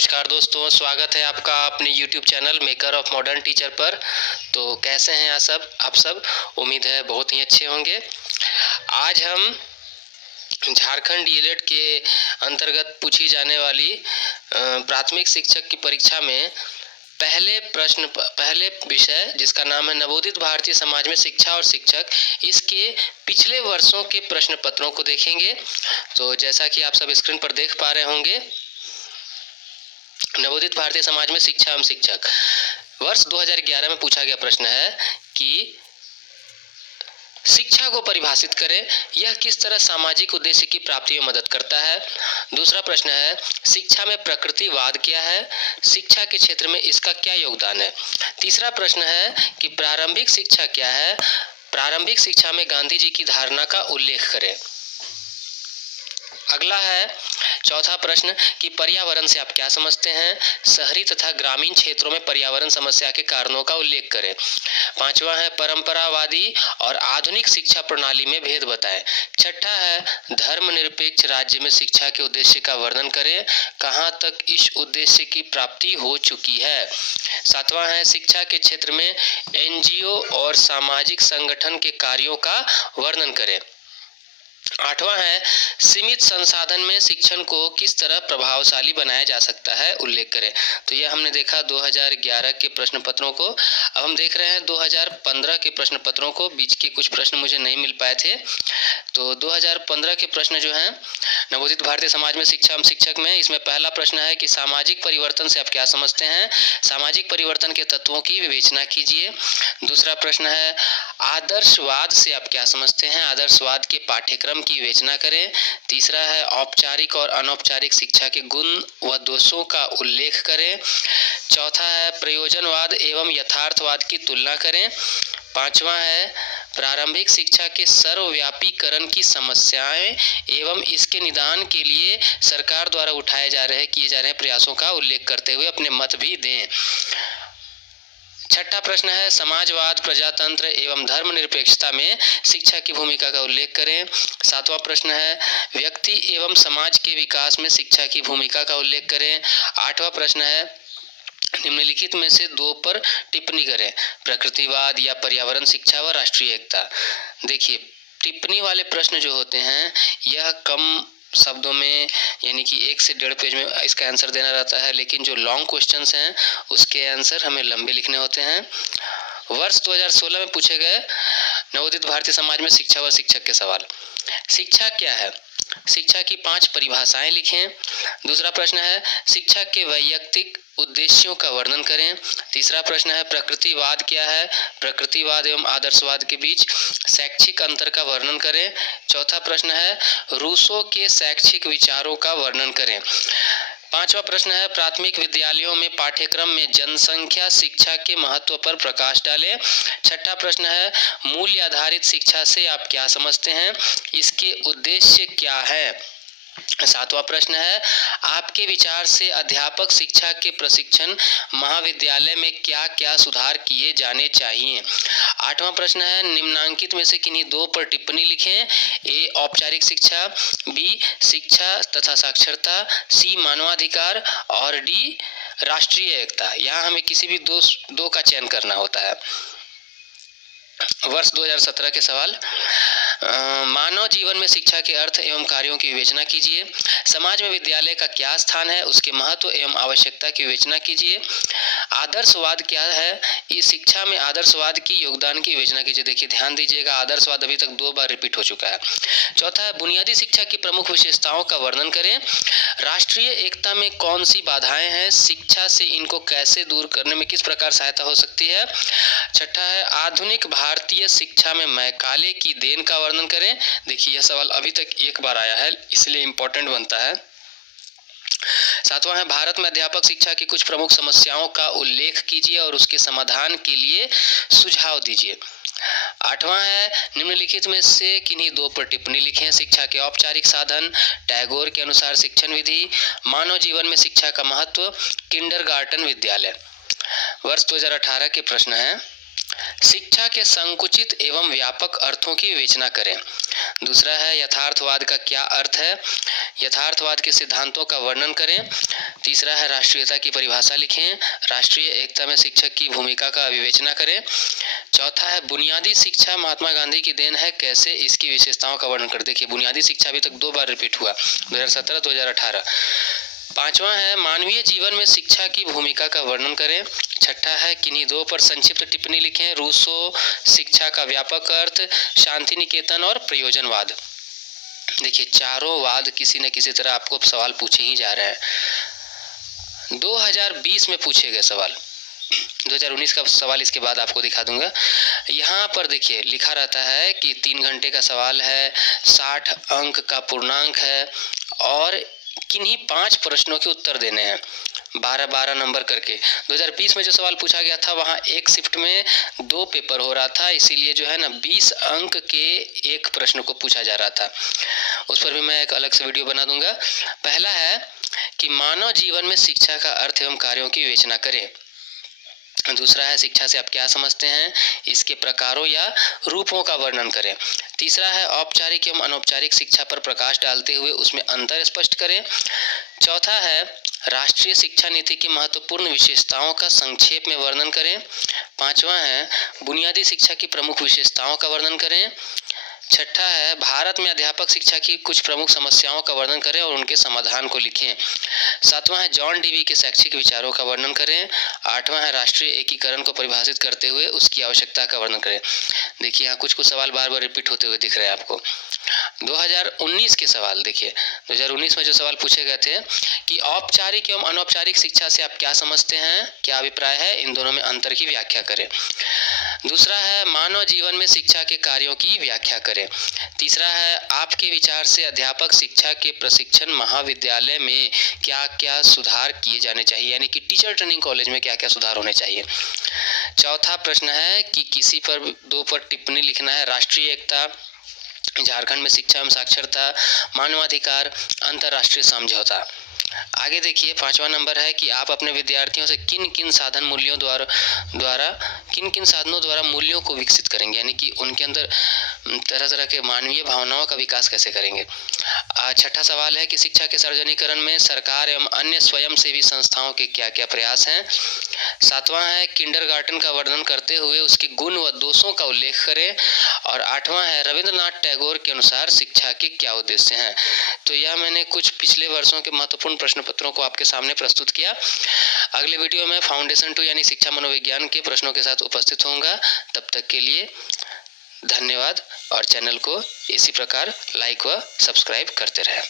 नमस्कार दोस्तों, स्वागत है आपका अपने YouTube channel maker of modern teacher पर। तो कैसे हैं आप सब? उम्मीद है बहुत ही अच्छे होंगे। आज हम झारखंड डीएलएड के अंतर्गत पूछी जाने वाली प्राथमिक शिक्षक की परीक्षा में पहले विषय जिसका नाम है नवोदित भारतीय समाज में शिक्षा और शिक्षक, इसके पिछले वर्षों के प्रश्न पत्रों को देखेंगे। तो जैसा कि आप सब स्क्रीन पर देख पा रहे होंगे, नवोदित भारतीय समाज में शिक्षा एवं शिक्षक वर्ष 2011 में पूछा गया प्रश्न है कि शिक्षा को परिभाषित करें, यह किस तरह सामाजिक उद्देश्य की प्राप्ति में मदद करता है। दूसरा प्रश्न है शिक्षा में प्रकृतिवाद क्या है, शिक्षा के क्षेत्र में इसका क्या योगदान है। तीसरा प्रश्न है कि प्रारंभिक शिक्षा क्या है, प्रारंभिक शिक्षा में गांधी जी की धारणा का उल्लेख करें। अगला है चौथा प्रश्न कि पर्यावरण से आप क्या समझते हैं, शहरी तथा ग्रामीण क्षेत्रों में पर्यावरण समस्या के कारणों का उल्लेख करें। पांचवा है परंपरावादी और आधुनिक शिक्षा प्रणाली में भेद बताएं। छठा है धर्मनिरपेक्ष राज्य में शिक्षा के उद्देश्य का वर्णन करें, कहां तक इस उद्देश्य की प्राप्ति हो चुकी है। सातवां है शिक्षा के क्षेत्र में एनजीओ और सामाजिक संगठन के कार्यों का वर्णन करें। आठवां है सीमित संसाधन में शिक्षण को किस तरह प्रभावशाली बनाया जा सकता है, उल्लेख करें। तो यह हमने देखा 2011 के प्रश्न पत्रों को। अब हम देख रहे हैं 2015 के प्रश्न पत्रों को। बीच के कुछ प्रश्न मुझे नहीं मिल पाए थे, तो 2015 के प्रश्न जो हैं नवोदित भारतीय समाज में शिक्षा एवं शिक्षक में, इसमें पहला प्रश्न है कि सामाजिक परिवर्तन से आप क्या समझते हैं, सामाजिक परिवर्तन के तत्वों की विवेचना कीजिए। दूसरा प्रश्न है आदर्शवाद से आप क्या समझते हैं, आदर्शवाद के पाठ्यक्रम की विवेचना करें। तीसरा है औपचारिक और अनौपचारिक शिक्षा के गुण व दोषों का उल्लेख करें। चौथा है प्रयोजनवाद एवं यथार्थवाद की तुलना करें। पांचवा है प्रारंभिक शिक्षा के सर्वव्यापीकरण की समस्याएं एवं इसके निदान के लिए सरकार द्वारा किए जा रहे प्रयासों का उल्लेख करते हुए अपने मत भी दें। छठा प्रश्न है समाजवाद, प्रजातंत्र एवं धर्मनिरपेक्षता में शिक्षा की भूमिका का उल्लेख करें। सातवां प्रश्न है व्यक्ति एवं समाज के विकास में शिक्षा की भूमिका का उल्लेख करें। आठवां प्रश्न है निम्नलिखित में से दो पर टिप्पणी करें, प्रकृतिवाद या पर्यावरण शिक्षा व राष्ट्रीय एकता। देखिए, टिप्पणी वाले प्रश्न जो होते हैं यह कम शब्दों में यानी कि 1 से 1.5 पेज में इसका आंसर देना रहता है, लेकिन जो लॉन्ग क्वेश्चंस हैं उसके आंसर हमें लंबे लिखने होते हैं। वर्ष 2016 में पूछे गए नवोदित भारतीय समाज में शिक्षा व शिक्षक के सवाल। शिक्षा क्या है, शिक्षा की 5 परिभाषाएं लिखें। दूसरा प्रश्न है शिक्षा के वैयक्तिक उद्देश्यों का वर्णन करें। तीसरा प्रश्न है प्रकृतिवाद क्या है, प्रकृतिवाद एवं आदर्शवाद के बीच शैक्षिक अंतर का वर्णन करें। चौथा प्रश्न है रूसो के शैक्षिक विचारों का वर्णन करें। पांचवा प्रश्न है प्राथमिक विद्यालयों में पाठ्यक्रम में जनसंख्या शिक्षा के महत्व पर प्रकाश डालें। छठा प्रश्न है मूल्य आधारित शिक्षा से आप क्या समझते हैं, इसके उद्देश्य क्या है। सातवां प्रश्न है आपके विचार से अध्यापक शिक्षा के प्रशिक्षण महाविद्यालय में क्या क्या सुधार किए जाने चाहिए। आठवां प्रश्न है निम्नांकित में से किन्हीं दो पर टिप्पणी लिखें। ए औपचारिक शिक्षा, बी शिक्षा तथा साक्षरता, सी मानवाधिकार और डी राष्ट्रीय एकता। यहाँ हमें किसी भी दो का चयन करना होता है। वर्ष 2017 के सवाल मानव जीवन में शिक्षा के अर्थ एवं कार्यों की विवेचना कीजिए। समाज में विद्यालय का क्या स्थान है, उसके महत्व एवं आवश्यकता की विवेचना कीजिए। आदर्शवाद क्या है, इस शिक्षा में आदर्शवाद की योगदान की विवेचना कीजिए। देखिए ध्यान दीजिएगा, आदर्शवाद अभी तक 2 बार रिपीट हो चुका है। चौथा है बुनियादी शिक्षा की प्रमुख विशेषताओं का वर्णन करें। राष्ट्रीय एकता में कौन सी बाधाएं हैं, शिक्षा से इनको कैसे दूर करने में किस प्रकार सहायता हो सकती है। छठा है आधुनिक भारतीय शिक्षा में मैकाले की देन का वर्णन करें। देखिए यह सवाल अभी तक एक बार आया है, इसलिए इम्पोर्टेंट बनता है। सातवां है भारत में अध्यापक शिक्षा की कुछ प्रमुख समस्याओं का उल्लेख कीजिए और उसके समाधान के लिए सुझाव दीजिए। आठवां है निम्नलिखित में से किन्हीं दो पर टिप्पणी लिखें। शिक्षा के औपचारिक साधन, टैगोर के अनुसार शिक्षण विधि, मानव जीवन में शिक्षा का महत्व, किंडरगार्टन विद्यालय। वर्ष 2018 के प्रश्न हैं शिक्षा के संकुचित एवं व्यापक अर्थों की विवेचना करें। दूसरा है यथार्थवाद का क्या अर्थ है, यथार्थवाद के सिद्धांतों का वर्णन करें। तीसरा है राष्ट्रीयता की परिभाषा लिखें, राष्ट्रीय एकता में शिक्षक की भूमिका का विवेचना करें। चौथा है बुनियादी शिक्षा महात्मा गांधी की देन है, कैसे, इसकी विशेषताओं का वर्णन करें। देखिए बुनियादी शिक्षा अभी तक 2 बार रिपीट हुआ, 2017 2018। पांचवा है मानवीय जीवन में शिक्षा की भूमिका का वर्णन करें। छठा है किन्हीं 2 पर संक्षिप्त टिप्पणी लिखें, रूसो, शिक्षा का व्यापक अर्थ, शांति निकेतन और प्रयोजनवाद। देखिए चारों वाद किसी न किसी तरह आपको सवाल पूछे ही जा रहे हैं। 2020 में पूछे गए सवाल, 2019 का सवाल इसके बाद आपको दिखा दूंगा। यहाँ पर देखिए लिखा रहता है कि 3 घंटे का सवाल है, 60 अंक का पूर्णांक है और किन्हीं 5 प्रश्नों के उत्तर देने हैं, 12-12 नंबर करके। 2020 में जो सवाल पूछा गया था वहाँ एक शिफ्ट में 2 पेपर हो रहा था, इसीलिए जो है ना 20 अंक के एक प्रश्न को पूछा जा रहा था। उस पर भी मैं एक अलग से वीडियो बना दूंगा। पहला है कि मानव जीवन में शिक्षा का अर्थ एवं कार्यों की विवेचना करें। दूसरा है शिक्षा से आप क्या समझते हैं, इसके प्रकारों या रूपों का वर्णन करें। तीसरा है औपचारिक एवं अनौपचारिक शिक्षा पर प्रकाश डालते हुए उसमें अंतर स्पष्ट करें। चौथा है राष्ट्रीय शिक्षा नीति की महत्वपूर्ण विशेषताओं का संक्षेप में वर्णन करें। पांचवा है बुनियादी शिक्षा की प्रमुख विशेषताओं का वर्णन करें। छठा है भारत में अध्यापक शिक्षा की कुछ प्रमुख समस्याओं का वर्णन करें और उनके समाधान को लिखें। सातवां है जॉन डीवी के शैक्षिक विचारों का वर्णन करें। आठवां है राष्ट्रीय एकीकरण को परिभाषित करते हुए उसकी आवश्यकता का वर्णन करें। देखिए यहाँ कुछ सवाल बार बार रिपीट होते हुए दिख रहे हैं आपको। 2019 के सवाल देखिए, 2019 में जो सवाल पूछे गए थे कि औपचारिक एवं अनौपचारिक शिक्षा से आप क्या समझते हैं, क्या अभिप्राय है, इन दोनों में अंतर की व्याख्या करें। दूसरा है मानव जीवन में शिक्षा के कार्यों की व्याख्या करें। तीसरा है आपके विचार से अध्यापक शिक्षा के प्रशिक्षण महाविद्यालय में क्या क्या सुधार किए जाने चाहिए, यानी कि टीचर ट्रेनिंग कॉलेज में क्या क्या सुधार होने चाहिए। चौथा प्रश्न है कि किसी पर 2 पर टिप्पणी लिखना है, राष्ट्रीय एकता, झारखंड में शिक्षा एवं साक्षरता, मानवाधिकार, अंतर्राष्ट्रीय समझौता। आगे देखिए 5वां नंबर है कि आप अपने विद्यार्थियों से किन किन साधनों द्वारा मूल्यों को विकसित करेंगे, यानी कि उनके अंदर तरह तरह के मानवीय भावनाओं का विकास कैसे करेंगे। छठा सवाल है कि शिक्षा के सार्वजनिकरण में सरकार एवं अन्य स्वयंसेवी संस्थाओं के क्या क्या प्रयास हैं। सातवां है किंडरगार्टन का वर्णन करते हुए उसके गुण व दोषों का उल्लेख करें। और आठवां है रविंद्रनाथ टैगोर के अनुसार शिक्षा के क्या उद्देश्य हैं। तो यह मैंने कुछ पिछले वर्षों के महत्वपूर्ण प्रश्न पत्रों को आपके सामने प्रस्तुत किया। अगले वीडियो में फाउंडेशन 2 यानी शिक्षा मनोविज्ञान के प्रश्नों के साथ उपस्थित होऊंगा। तब तक के लिए धन्यवाद और चैनल को इसी प्रकार लाइक व सब्सक्राइब करते रहें।